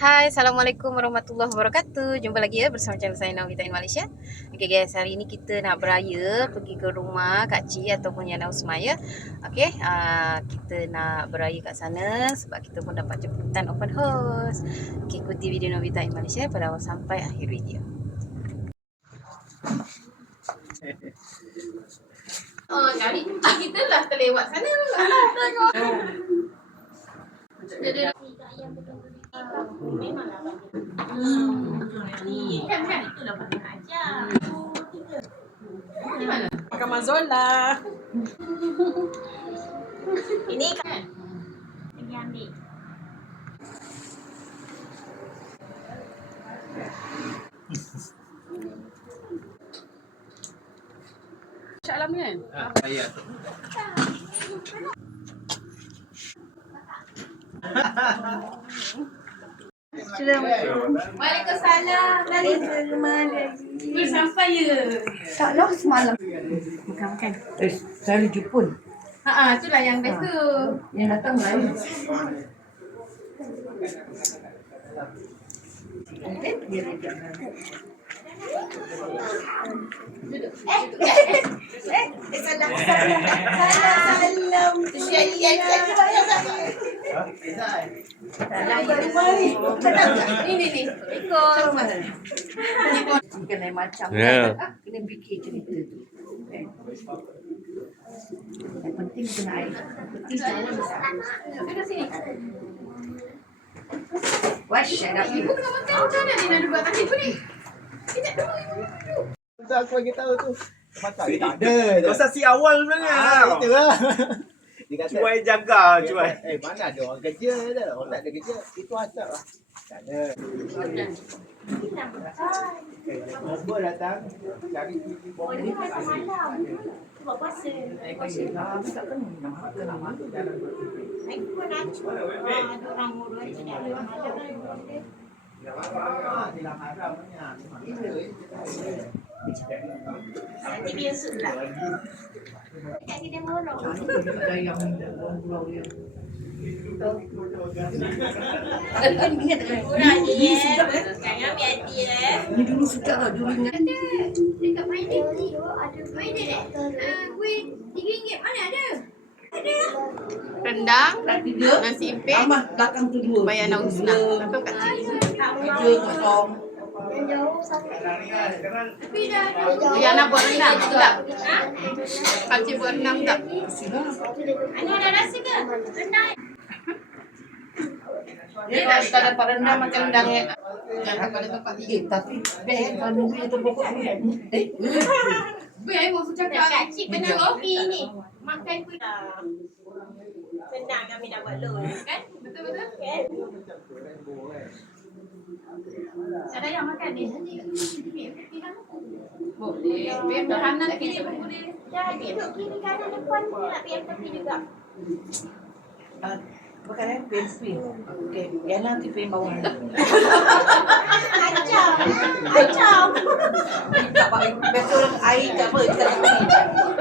Hai, Assalamualaikum warahmatullahi wabarakatuh. Jumpa lagi ya bersama channel saya Nawita in Malaysia. Okey guys, hari ini kita nak beraya pergi ke rumah Kak Cik ataupun Yana Usmaya. Okey, uh, kita nak beraya kat sana sebab kita pun dapat jemputan open house. Okey, ikuti video Nawita in Malaysia pada awal sampai akhir video. Oh, cari jumpa kita lah terlewat sana. Tengok. Jadi kan itulah pasal ajar. Di mana? Makan Mazola. Ini Kan? lagi ambil. Cak Alam kan? Ah, saya. Waalaikumsalam. Dari Belum sampai ya. Tak lah semalam. Makan makan. Eh, saya Jepun. Ha ah, itulah yang best tu. Yang datang lain. Eh, salam. Ya, ya, ya. Ini ni. Ikut. Bukan lain macam. Ya. Kena fikir cerita tu. Eh. Yang penting kena air. Penting jangan besar. Duduk sini. Wash, ada Ibu tengah makan. Macam mana ni nak duduk tadi tu ni? Kejap dulu. Tak aku bagi tahu tu. Mata dia tak ada. Kau saksi awal sebenarnya. Ah, itu lah. Dia kata, Cuai jaga, cuai. Eh, mana ada orang kerja tu. Orang tak ada kerja. Itu asap lah. Tak ada. Eh, datang. Cari cuci bom. Oh, ni masa malam. Buat puasa. Ah, tak kena. Nama kena mati dalam Aku pun nak. Ah, ada orang urus. Tidak ada orang ada. Ah, Dalam haram punya. Nanti lah. Dekat. Ada yang orang pulau dia. Tapi kan ingat kan? Kurang je ya. eh. Ambil hati ya. Ini dulu sedap lah. Dulu ingat. Dekat Friday ada Friday dek. Ah, kuih RM3 mana ada? Ada. Rendang, dia. nasi impit, Amah belakang tu dua. bayar nak usnah. Satu kat sini. Dia kosong. Tapi dah ada. Yang nak buat rendang sedap. Pakcik buat rendang sedap. Anu ada rasa ke? Rendang. Dia dah tak dapat rendang macam rendang yang pada tempat. Eh, tapi beg kalau dia terpokok ni. Eh, Biar maksud cakap. Kena kopi ni. Makan kuih. Senang kami nak buat loan. Kan? Betul-betul. Kan? Ada yang makan ni. Boleh. Biar kanan kiri boleh. Dah duduk kiri kanan depan nak PMTP juga. Ah, bukan eh, pen pen. Okey, yang nanti pen bawah. Acam. Acam. Tak apa, besok air tak apa, kita nak ni.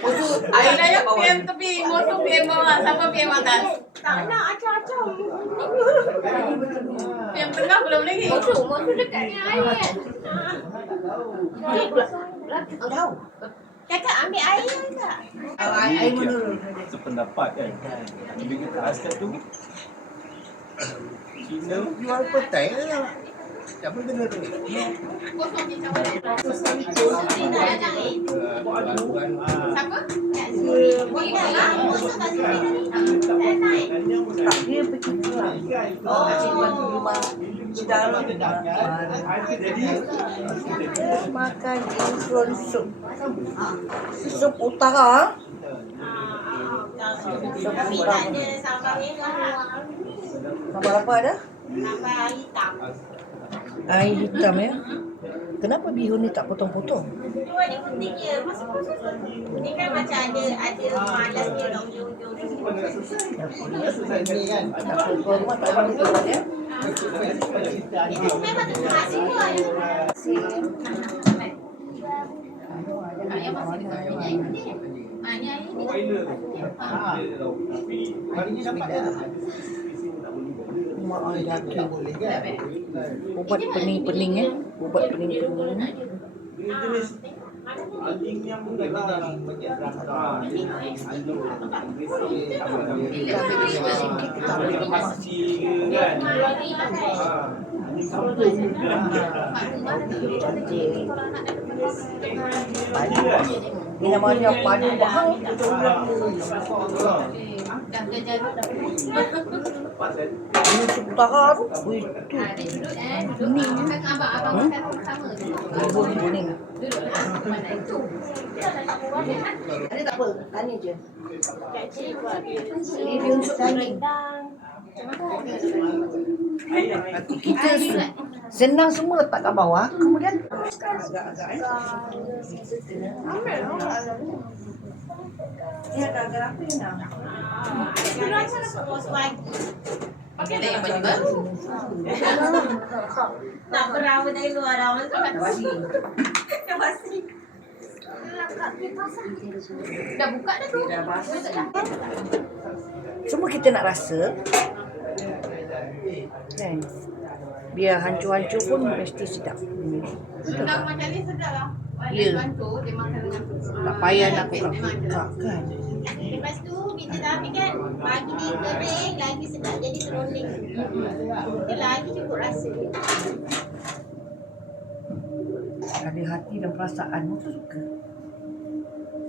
Tu air yang bawah. PM tepi, motor PM bawah, sama PM atas. Tak nak acam-acam. PM tengah belum lagi. Motor, motor dekat ni air kan? Tahu. Cakap ambil air tak? Air air mana? Sependapat kan. Bila kita askat tu. Cina. Jual petai lah. Siapa kena tu? Kosong ni cawan. Siapa? Tak, dia pergi pulang. Oh, cik Wan di rumah. Di dalam. Makan ikan sup. Sup utara. Tak sambal apa ada? Sambal hitam. Air hitam ya. Kenapa bihun ni tak potong-potong? Tu ada gunting je. Masuk masuk. Ni kan macam ada ada malas dia dah ujung-ujung. Ini kan. Aku ke rumah tak boleh keluar ya. Itu memang tu masih pun. Ayah masih dekat sini. Ah, ni air ni. Hari ni dapat dah. Mak daging. Boleh kan? Ubat pening-pening eh. Ubat pening-pening. Ini jenis anjing yang lah macam rasa. Kita ambil sikit, kita ambil lemak. Pasti kan. Ah, Anjing kampung. Ini namanya padu mahal. Dah dah jalan dah. Ini utara tu. Wih, tu. Ha, dia duduk eh, duduk. Ini kan abang abang makan sama. Ni. Duduk dekat mana itu. Ada tak apa? Tanya je. Ini dia untuk tanya. Kita se- senang semua letak kat bawah. Kemudian agak-agak eh. Ini agak-agak apa ni nak? Ada yang baju baru. Nak berawal dari luar Dah basi. dah pasti. Dah buka dah tu. Dah. Semua kita nak rasa. Kan? Biar hancur-hancur pun mesti sedap. Hmm. Nak macam ni sedap lah. Ya. Tak payah nak buka kan. Lepas tu kita dah ambil kan Bagi dia kering lagi sedap jadi serunding Dia lagi cukup rasa Ada hati dan perasaan tu suka.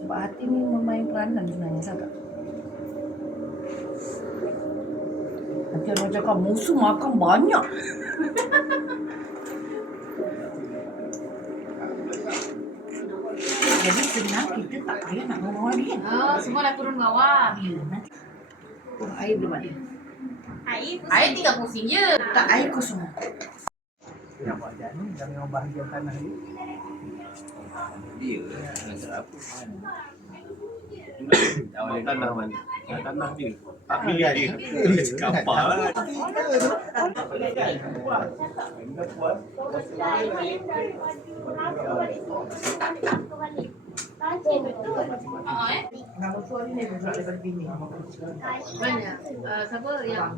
Sebab hati ni memain peranan sebenarnya tak? Nanti orang cakap musuh makan banyak. Jadi senang kita tak payah nak bawa dia. Oh, semua dah turun bawah. Ya, nanti. Oh, air belum ada. Air Air tinggal pusing je. Tak air kosong. Yang buat ni jangan bahagian tanah ni. Dia nak apa kan. Awal tanah mana? Tanah dia. Tak pilih dia. Cakap apa lah. Ha eh. Nama ni daripada bini. Siapa yang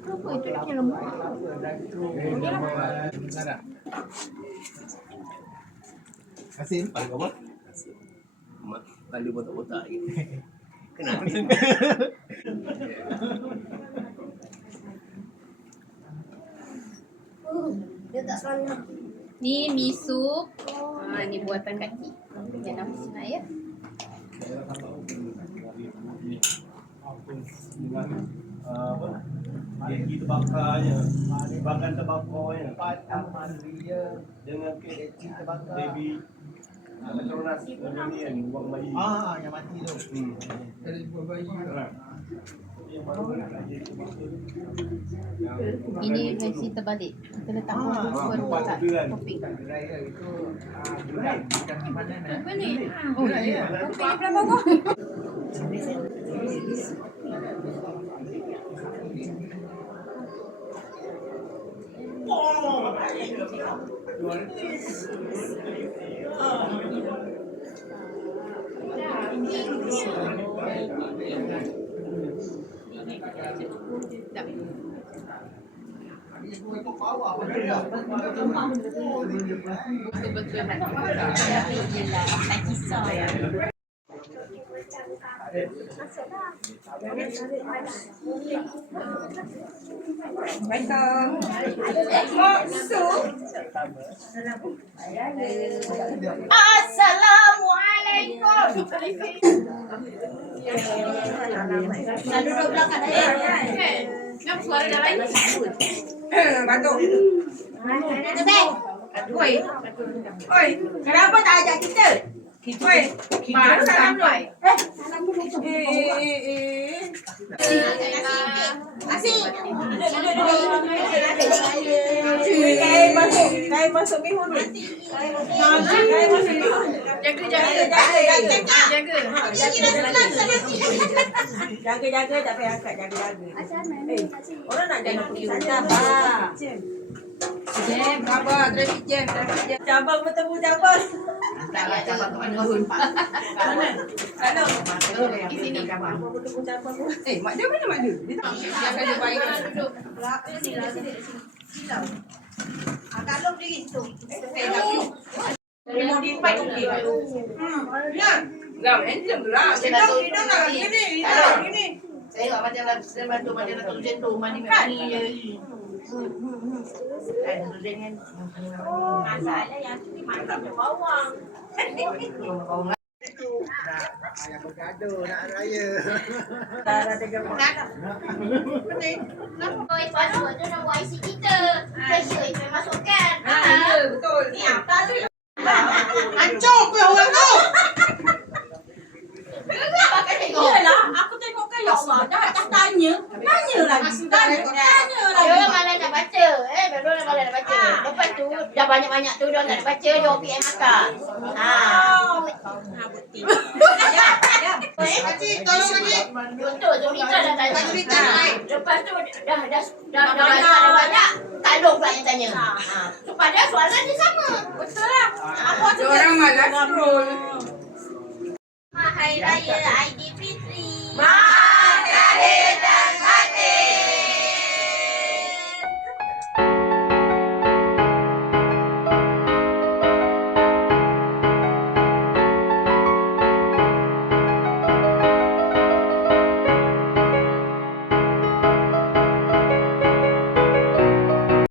Kenapa itu lagi lemah? Asin. Paling apa? Mak kali botak-botak gitu. Kenapa? Dia tak sana. Ni mi sup. Ha, ni buatan kaki. Nama Sina ya. Dengan uh, apa? Kaki terbakarnya. Bagan terbakarnya. Padang Maria. Dengan kek terbakar. baby. Ah, Macam nas ni kan, buang bayi. Ah, yang mati tu. Hmm. Yang tu maksud. Yang- Ini versi terbalik. Kita letak Ah, bumbu ah, letak itu ah, bulan. Bukan di mana nak. Apa ni? Oh, ya. Topping belah bawah. Kisah Assalamualaikum Nak duduk belakang saya Kenapa suara dah lain? Beg Oi Oi Kenapa tak ajak kita? Oi Baru. Eh Eh eh eh Asyik masuk masuk mihun Jaga, jaga. Jaga, Jaga. Jaga-jaga tak payah angkat, jaga-jaga. Eh, orang nak jaga pergi sana, Pak. Jem, sabar. Traffic jam, traffic jam. Cabang bertemu cabang. Taklah cabang kat mana pun. Mana? Kalau. Di sini. Cabang. Bertemu cabang. Eh, mak dia mana mak dia? Dia tak. Dia akan dia baik. Sini, sini, sini. Silau. Ah, kalau dia itu. Eh, tapi. Dari modify okey. Hmm. Ya. Lah, handsome lah. Kita kita nak gini, kita nak gini. Tengok macam dia bantu macam nak tulis tu mani mani je. Kan tulis kan. Masalah yang tu ni makan dia bawang. Ayah bergaduh nak raya. Oh, password tu nombor IC kita. Treasure itu yang masukkan. Ha, ya, betul. Ni apa tu? Hancur ke orang tu? Pakai tengok. Iyalah, aku tengok kan ya Allah. Dah dah tanya. Tanya lagi. Tanya, tanya lagi. Dia orang malas nak baca. Eh, dia orang malas nak baca. Lepas tu, dah banyak-banyak tu dia orang tak nak baca, dia OPM makan. Ha. Ha, betul. Pakcik, tolong pakcik. Contoh, Zulita dah tanya. Zulita, Ha. baik. Lepas tu, dah dah dah, dah, dah banyak, dah banyak. Talung pula yang tanya. Ha. So, padahal soalan dia sama. Betul lah. Apa tu? Orang malas scroll. Ha, Hari Raya